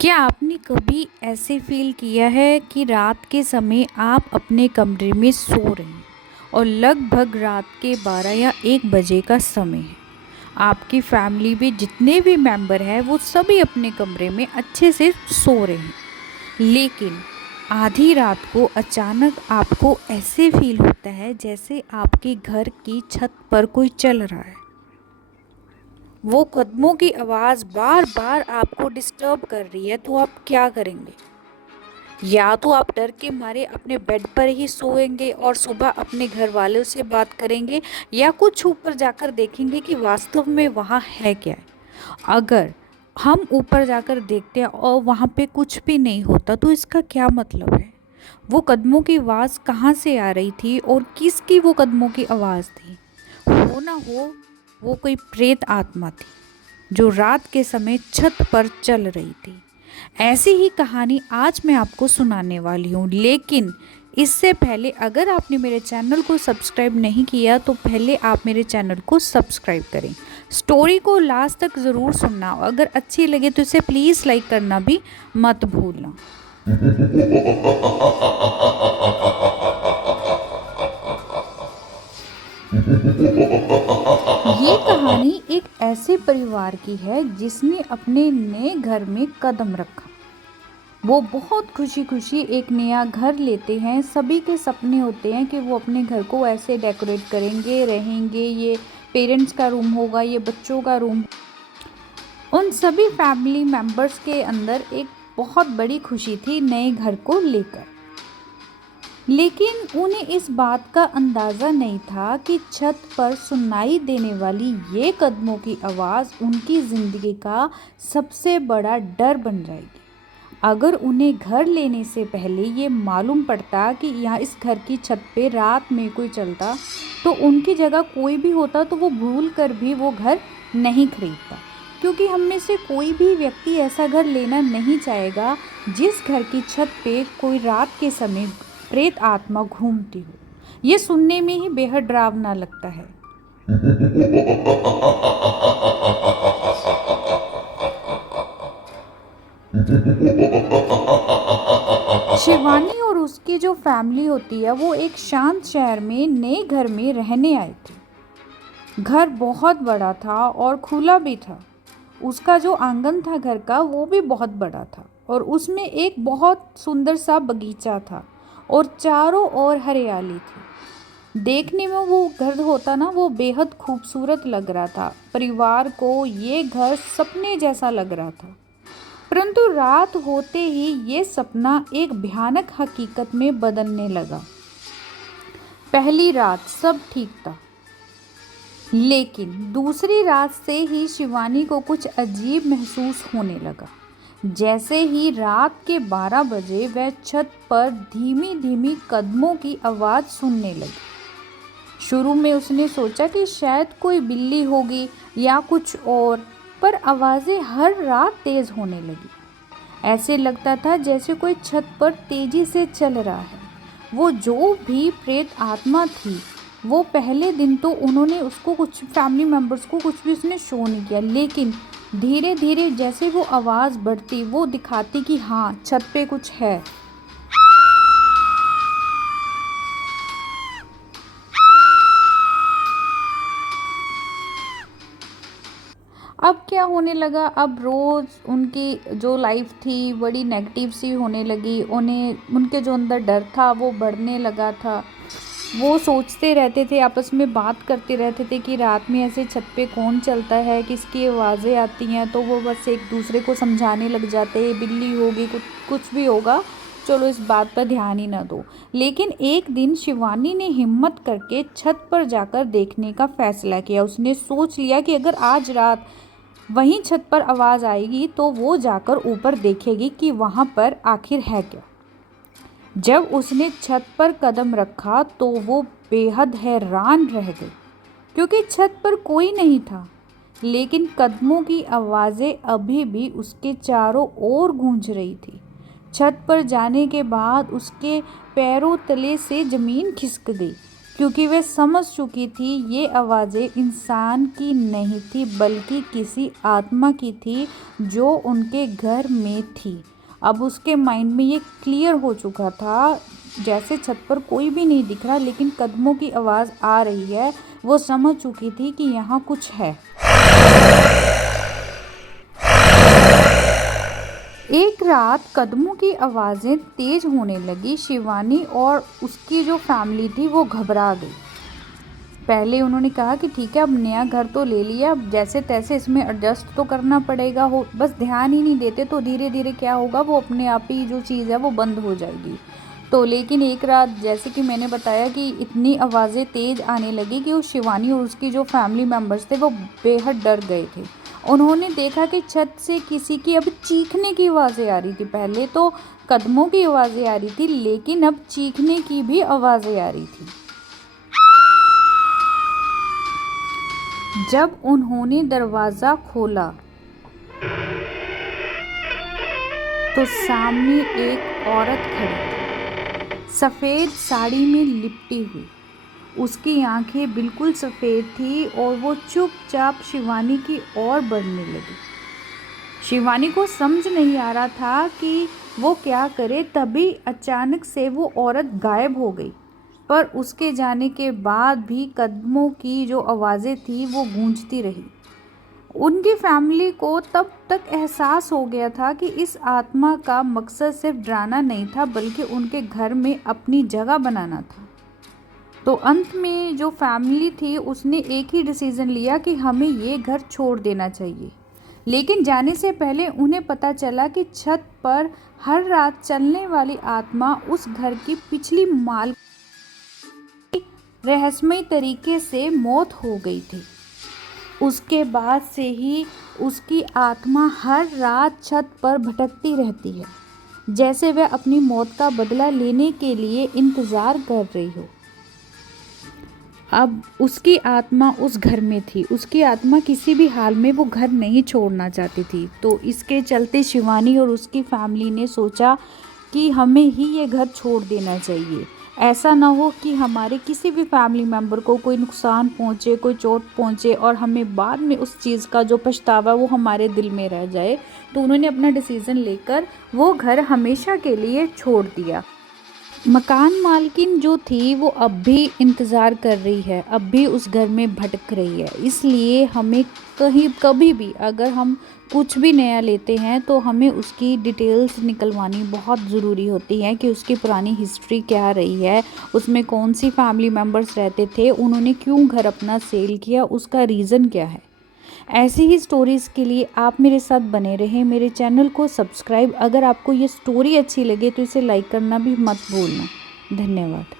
क्या आपने कभी ऐसे फ़ील किया है कि रात के समय आप अपने कमरे में सो रहे हैं और लगभग रात के 12 या 1 बजे का समय है। आपकी फैमिली में जितने भी मेंबर हैं वो सभी अपने कमरे में अच्छे से सो रहे हैं। लेकिन आधी रात को अचानक आपको ऐसे फ़ील होता है जैसे आपके घर की छत पर कोई चल रहा है। वो कदमों की आवाज़ बार-बार आपको डिस्टर्ब कर रही है, तो आप क्या करेंगे? या तो आप डर के मारे अपने बेड पर ही सोएंगे और सुबह अपने घर वालों से बात करेंगे, या कुछ ऊपर जाकर देखेंगे कि वास्तव में वहाँ है क्या है। अगर हम ऊपर जाकर देखते हैं और वहाँ पे कुछ भी नहीं होता, तो इसका क्या मतलब है? वो कदमों की आवाज़ कहाँ से आ रही थी और किसकी वो कदमों की आवाज़ थी? हो ना हो वो कोई प्रेत आत्मा थी जो रात के समय छत पर चल रही थी। ऐसी ही कहानी आज मैं आपको सुनाने वाली हूँ, लेकिन इससे पहले अगर आपने मेरे चैनल को सब्सक्राइब नहीं किया तो पहले आप मेरे चैनल को सब्सक्राइब करें। स्टोरी को लास्ट तक ज़रूर सुनना, अगर अच्छी लगे तो इसे प्लीज़ लाइक करना भी मत भूलना। ये कहानी एक ऐसे परिवार की है जिसने अपने नए घर में कदम रखा। वो बहुत खुशी खुशी एक नया घर लेते हैं। सभी के सपने होते हैं कि वो अपने घर को ऐसे डेकोरेट करेंगे, रहेंगे, ये पेरेंट्स का रूम होगा, ये बच्चों का रूम। उन सभी फैमिली मेंबर्स के अंदर एक बहुत बड़ी खुशी थी नए घर को लेकर। लेकिन उन्हें इस बात का अंदाज़ा नहीं था कि छत पर सुनाई देने वाली ये कदमों की आवाज़ उनकी ज़िंदगी का सबसे बड़ा डर बन जाएगी। अगर उन्हें घर लेने से पहले ये मालूम पड़ता कि यहाँ इस घर की छत पे रात में कोई चलता, तो उनकी जगह कोई भी होता तो वो भूल कर भी वो घर नहीं खरीदता। क्योंकि हम में से कोई भी व्यक्ति ऐसा घर लेना नहीं चाहेगा जिस घर की छत पे कोई रात के समय प्रेत आत्मा घूमती हो। ये सुनने में ही बेहद डरावना लगता है। शिवानी और उसकी जो फैमिली होती है वो एक शांत शहर में नए घर में रहने आए थे। घर बहुत बड़ा था और खुला भी था। उसका जो आंगन था घर का वो भी बहुत बड़ा था और उसमें एक बहुत सुंदर सा बगीचा था और चारों ओर हरियाली थी। देखने में वो घर होता ना, वो बेहद खूबसूरत लग रहा था। परिवार को ये घर सपने जैसा लग रहा था। परंतु रात होते ही ये सपना एक भयानक हकीकत में बदलने लगा। पहली रात सब ठीक था, लेकिन दूसरी रात से ही शिवानी को कुछ अजीब महसूस होने लगा। जैसे ही रात के 12 बजे वह छत पर धीमी धीमी कदमों की आवाज़ सुनने लगी। शुरू में उसने सोचा कि शायद कोई बिल्ली होगी या कुछ और, पर आवाज़ें हर रात तेज़ होने लगी। ऐसे लगता था जैसे कोई छत पर तेज़ी से चल रहा है। वो जो भी प्रेत आत्मा थी, वो पहले दिन तो उन्होंने उसको कुछ फैमिली मेम्बर्स को कुछ भी उसने शो नहीं किया, लेकिन धीरे धीरे जैसे वो आवाज़ बढ़ती वो दिखाती कि हाँ छत पे कुछ है। अब क्या होने लगा, अब रोज़ उनकी जो लाइफ थी बड़ी नेगेटिव सी होने लगी। उन्हें उनके जो अंदर डर था वो बढ़ने लगा था। वो सोचते रहते थे, आपस में बात करते रहते थे कि रात में ऐसे छत पे कौन चलता है, किसकी आवाज़ें आती हैं। तो वो बस एक दूसरे को समझाने लग जाते, बिल्ली होगी, कुछ भी होगा, चलो इस बात पर ध्यान ही ना दो। लेकिन एक दिन शिवानी ने हिम्मत करके छत पर जाकर देखने का फैसला किया। उसने सोच लिया कि अगर आज रात वहीं छत पर आवाज़ आएगी तो वो जाकर ऊपर देखेगी कि वहाँ पर आखिर है क्या। जब उसने छत पर कदम रखा तो वो बेहद हैरान रह गई, क्योंकि छत पर कोई नहीं था, लेकिन कदमों की आवाज़ें अभी भी उसके चारों ओर गूंज रही थी। छत पर जाने के बाद उसके पैरों तले से ज़मीन खिसक गई, क्योंकि वे समझ चुकी थी ये आवाज़ें इंसान की नहीं थी बल्कि किसी आत्मा की थी जो उनके घर में थी। अब उसके माइंड में ये क्लियर हो चुका था, जैसे छत पर कोई भी नहीं दिख रहा लेकिन कदमों की आवाज़ आ रही है। वो समझ चुकी थी कि यहाँ कुछ है। एक रात कदमों की आवाज़ें तेज होने लगी। शिवानी और उसकी जो फैमिली थी वो घबरा गई। पहले उन्होंने कहा कि ठीक है, अब नया घर तो ले लिया, अब जैसे तैसे इसमें एडजस्ट तो करना पड़ेगा, हो बस ध्यान ही नहीं देते तो धीरे धीरे क्या होगा, वो अपने आप ही जो चीज़ है वो बंद हो जाएगी। तो लेकिन एक रात जैसे कि मैंने बताया कि इतनी आवाज़ें तेज़ आने लगी कि उस शिवानी और उसकी जो फैमिली मेम्बर्स थे वो बेहद डर गए थे। उन्होंने देखा कि छत से किसी की अब चीखने की आवाज़ें आ रही थी। पहले तो कदमों की आवाज़ें आ रही थी लेकिन अब चीखने की भी आवाज़ें आ रही थी। जब उन्होंने दरवाज़ा खोला तो सामने एक औरत खड़ी, सफ़ेद साड़ी में लिपटी हुई। उसकी आंखें बिल्कुल सफ़ेद थी और वो चुपचाप शिवानी की ओर बढ़ने लगी। शिवानी को समझ नहीं आ रहा था कि वो क्या करे। तभी अचानक से वो औरत गायब हो गई। पर उसके जाने के बाद भी कदमों की जो आवाज़ें थी वो गूंजती रही। उनकी फैमिली को तब तक एहसास हो गया था कि इस आत्मा का मकसद सिर्फ डराना नहीं था बल्कि उनके घर में अपनी जगह बनाना था। तो अंत में जो फैमिली थी उसने एक ही डिसीज़न लिया कि हमें ये घर छोड़ देना चाहिए। लेकिन जाने से पहले उन्हें पता चला कि छत पर हर रात चलने वाली आत्मा उस घर की पिछली माल रहस्यमय तरीके से मौत हो गई थी। उसके बाद से ही उसकी आत्मा हर रात छत पर भटकती रहती है, जैसे वह अपनी मौत का बदला लेने के लिए इंतज़ार कर रही हो। अब उसकी आत्मा उस घर में थी। उसकी आत्मा किसी भी हाल में वो घर नहीं छोड़ना चाहती थी। तो इसके चलते शिवानी और उसकी फैमिली ने सोचा कि हमें ही ये घर छोड़ देना चाहिए। ऐसा ना हो कि हमारे किसी भी फैमिली मेम्बर को कोई नुकसान पहुँचे, कोई चोट पहुँचे और हमें बाद में उस चीज़ का जो पछतावा वो हमारे दिल में रह जाए। तो उन्होंने अपना डिसीज़न लेकर वो घर हमेशा के लिए छोड़ दिया। मकान मालकिन जो थी वो अब भी इंतज़ार कर रही है, अब भी उस घर में भटक रही है। इसलिए हमें कभी भी अगर हम कुछ भी नया लेते हैं तो हमें उसकी डिटेल्स निकलवानी बहुत ज़रूरी होती है कि उसकी पुरानी हिस्ट्री क्या रही है, उसमें कौन सी फैमिली मेम्बर्स रहते थे, उन्होंने क्यों घर अपना सेल किया, उसका रीज़न क्या है। ऐसी ही स्टोरीज़ के लिए आप मेरे साथ बने रहें। मेरे चैनल को सब्सक्राइब, अगर आपको ये स्टोरी अच्छी लगे तो इसे लाइक करना भी मत भूलना। धन्यवाद।